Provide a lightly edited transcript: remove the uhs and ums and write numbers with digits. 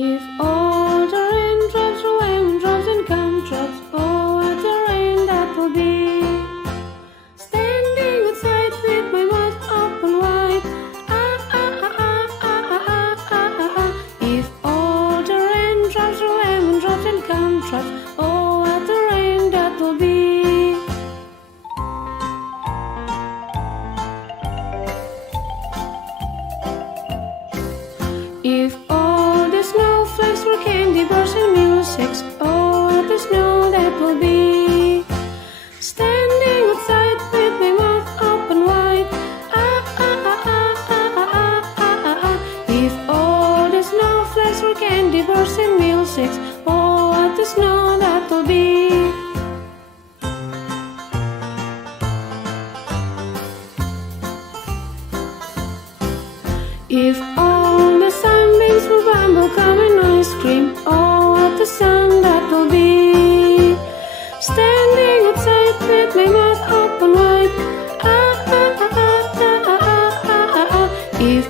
If all the raindrops were raindrops and gumdrops, oh, what a rain that will be. Standing outside with my mouth open wide, ah, ah, ah, ah, ah, ah, ah, ah, ah. If all the raindrops were raindrops and gumdrops, oh, what a rain that will be. If all the snowflakes were candy bars and music, oh, what a snow that will be. Standing outside with my mouth open wide, ah, ah, ah, ah, ah, ah, ah, ah, ah. If all the snowflakes were candy bars and music, oh, what a snow that will be. If all the sunbeams were bubblegum and ice cream, oh, what a sun that will be. Standing outside with my mouth open wide, ah, ah, ah, ah, ah, ah, ah, ah, ah. If